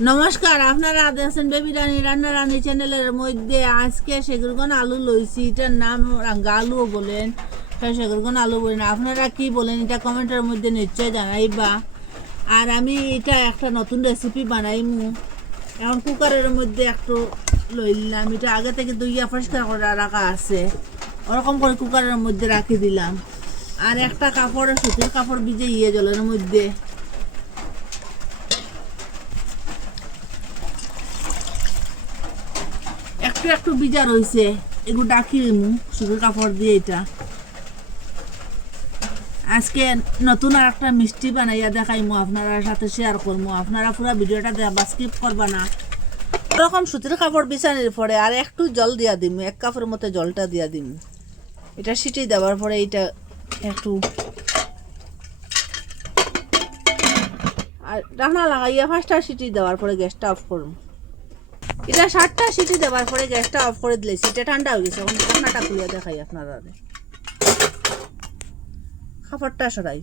নমস্কার, আপনারা দেখছেন বেবি রানী রান্না রানী চ্যানেলের মধ্যে। আজকে সেগুরগন আলু লইছি, এটার নাম রাঙ্গা আলুও বলেন, সেগুরগন আলু বলেন। আপনারা কি বলেন এটা কমেন্টের মধ্যে নিশ্চয় জানাইবা। আর আমি এটা একটা নতুন রেসিপি বানাইমু। এখন কুকারের মধ্যে একটু লইলাম, এটা আগে থেকে ধুইয়া পরিষ্কার করে রাখা আছে, ওরকম করে কুকারের মধ্যে রাখি দিলাম। আর একটা কাপড়, সুতির কাপড় ভিজে জলের মধ্যে একটু একটু ভিজা রয়েছে, এগুলো ডাকি দিমু সুতির কাপড় দিয়ে। এটা আজকে নতুন আর একটা মিষ্টি বানাইয়া দেখাইমু, আপনারা সাথে শেয়ার করবো। আপনারা পুরো ভিডিওটা দেখবা, স্কিপ করবা না। এরকম সুতির কাপড় বিছানোর পরে আর একটু জল দিয়া দিমু, 1 কাপের মতো জলটা দিয়া দিমু। এটা সিটি দেওয়ার পরে এটা একটু আর ঢাকনা লাগাইয়া 5টা সিটি দেওয়ার পরে গ্যাসটা অফ করুন। এটা 7টা সিটি দেওয়ার পরে গ্যাসটা অফ করে দিলেছি। এটা ঠান্ডা হয়ে গেছে, এখন ঢাকনাটা খুলে দেখাই আপনারা। খাবারটা সরাই,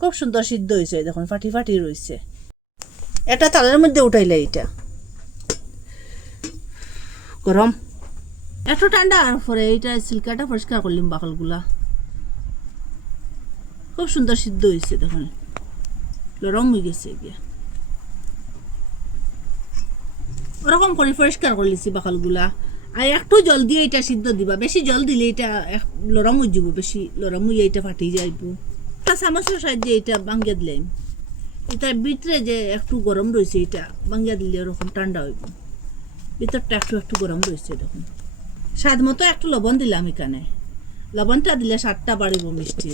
খুব সুন্দর সিদ্ধ হয়েছে, দেখুন ফাটি ফাটি রয়েছে। এটা তালের মধ্যে উঠাইলে এটা গরম, একটু ঠান্ডা হওয়ার পরে এইটা সিল্কাটা পরিষ্কার করলাম, বাকলগুলা খুব সুন্দর সিদ্ধ হয়েছে, দেখুন নরম হয়ে গেছে গিয়া। ওরকম করে পরিষ্কার করে লিছি বাকলগুলা। আর একটু জল দিয়ে এটা সিদ্ধ দিবা, বেশি জল দিলে এটা নরম হয়ে যাব, বেশি নরম হয়ে এটা ফাটি যাইব। একটা চামচের সাহায্যে এটা ভাঙিয়ে দিলাম। এটার ভিতরে যে একটু গরম রয়েছে, এটা ভাঙিয়ে দিলে ওরকম ঠান্ডা হইব। ভিতরটা একটু একটু গরম রয়েছে, দেখুন। স্বাদ মতো একটু লবণ দিলাম এখানে, লবণটা দিলে স্বাদটা বাড়িব মিষ্টি।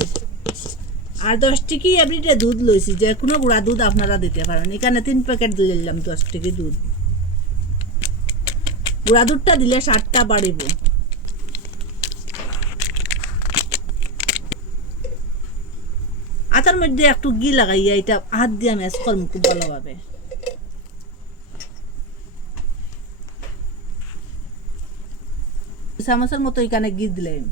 আর 10 টিকি এভরিডে দুধ লইছি, যে কোনো গুঁড়া দুধ আপনারা দিতে পারেন। এখানে 3 প্যাকেট দিলাম 10 টিকি দুধ। গুঁড়া দুধটা দিলে স্বাদটা বাড়িব। আটার মধ্যে একটু ঘি লাগাইয়া এটা হাত দিয়ে ম্যাশ করবো খুব ভালোভাবে। চামচের মতো এখানে ঘি দিলাম,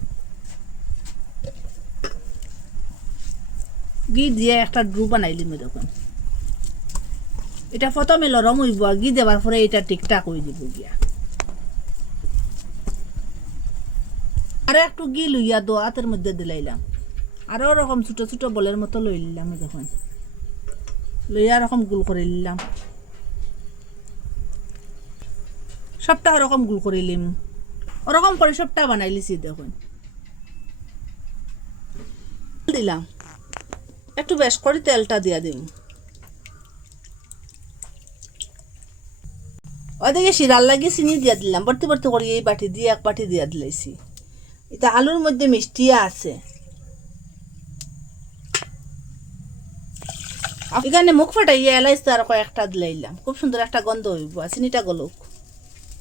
ঘি দিয়ে একটা ড্রু বানাইলিম। দেখুন এটা প্রথমে নরম হইব, ঘি দেওয়ার পরে এটা ঠিকঠাক হয়ে যাব গিয়া। আরো একটু ঘি লইয়া দো হাতের মধ্যে দিলাইলাম, আরো ওরকম ছোট ছোট বলের মতো লই নিলাম। দেখুন লইয়া এরকম গুল করে নিলাম, সবটা ওরকম গুল করে নিলাম। ওরকম করে সবটা বানাই লিছি। দেখুন দিলাম, একটু বেশ করে তেলটা দিয়া দিম। ওদিকে শিরার লাগিয়ে চিনি দিয়া দিলাম, ভর্তি ভর্তি করে এই বাটি দিয়ে 1 বাটি দিয়া দিলাইছি। এটা আলুর মধ্যে মিষ্টিয়া আছে। এখানে মুখ ফাটাইয়া এলাইচ আর কয়েকটা দিলাইলাম, খুব সুন্দর একটা গন্ধ হইব। চিনিটা গলুক,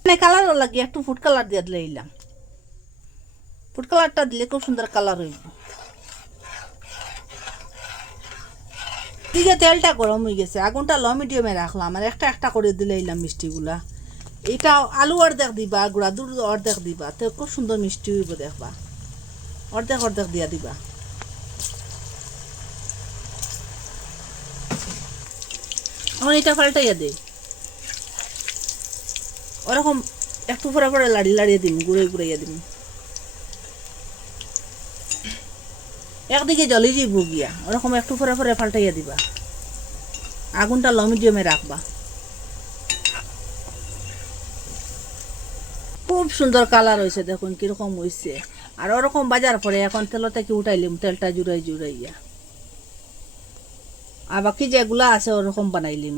মানে কালার লাগিয়ে একটু ফুড কালার দিয়া দিলাইলাম। ফুড কালারটা দিলে খুব সুন্দর কালার হইব। দিকে তেলটা গরম হয়ে গেছে, আগুনটা লো মিডিয়ামে রাখলাম। আর একটা একটা করে দিলাইলাম মিষ্টিগুলা। এটা আলু অর্ধেক দিবা, গুঁড়া দুধ অর্ধেক দিবা, তো খুব সুন্দর মিষ্টি হইব। দেখবা অর্ধেক অর্ধেক দিয়া দিবা। এখন এটা পাল্টাইয়া দে, ওরকম একটু পরে পরে লাড়িয়ে দিম, গুড়াইয়া দিম। একদিকে জলে যাইব গিয়া, ওরকম একটু পরে পরে পাল্টাইয়া দিবা। আগুনটা লো মিডিয়ামে রাখবা। খুব সুন্দর কালার হয়েছে, দেখুন কিরকম হয়েছে। আর ওরকম বাজার পরে এখন তেল থেকে উঠাইলিম, তেলটা জুড়াইয়া। আর বাকি যেগুলা আছে ওরকম বানাইলিম।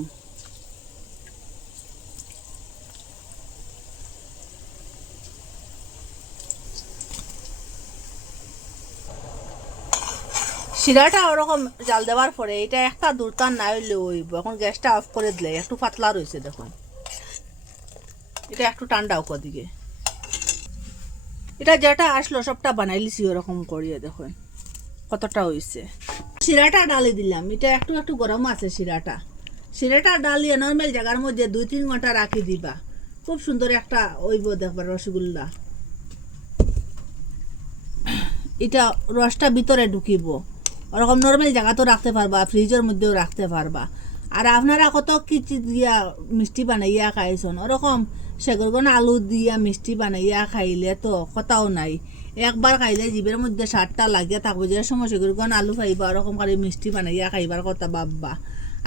শিরাটা ওরকম জাল দেওয়ার পরে এটা একটা দুরতান না হইলে হইব। এখন গ্যাসটা অফ করে দিলে একটু পাতলা রয়েছে, দেখুন এটা একটু ঠান্ডা হোক দিকে। এটা যেটা আসলো সবটা বানাইলিছি ওরকম করিয়ে, দেখুন কতটা হয়েছে। শিরাটা ডালি দিলাম, এটা একটু একটু গরম আছে। শিরাটা ডালিয়ে নর্মাল জায়গার মধ্যে 2-3 ঘন্টা রাখি দিবা, খুব সুন্দর একটা হইব। দেখবা রসগোল্লা, এটা রসটা ভিতরে ঢুকিব। ওরকম নর্মাল জায়গা তো রাখতে পারবা, ফ্রিজের মধ্যেও রাখতে পারবা। আর আপনারা কত কিছু দিয়া মিষ্টি বানাইয়া খাইছেন, ওরকম সেগুন আলু দিয়া মিষ্টি বানাইয়া খাইলে তো কথাও নাই। একবার খাইলে জিভের মধ্যে স্বাদটা লাগিয়া থাকবো, যে সময় সেগুন আলু খাইবা ওরকম করে মিষ্টি বানাইয়া খাইবার কথা ভাববা।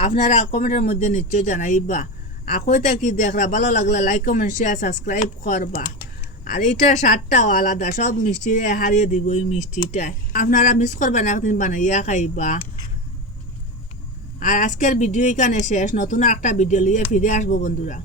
আপনারা কমেন্টের মধ্যে নিশ্চয় জানাইবা। আকই থাকি দেখরা, ভালো লাগলে লাইক কমেন্ট শেয়ার সাবস্ক্রাইব করবা। আর এইটার স্বাদটাও আলাদা, সব মিষ্টিরে হারিয়ে দিব এই মিষ্টিটায়। আপনারা মিস করবেন, একদিন বানাইয়া খাইবা। আর আজকের ভিডিও এখানে শেষ, নতুন একটা ভিডিও নিয়ে ফিরে আসবো বন্ধুরা।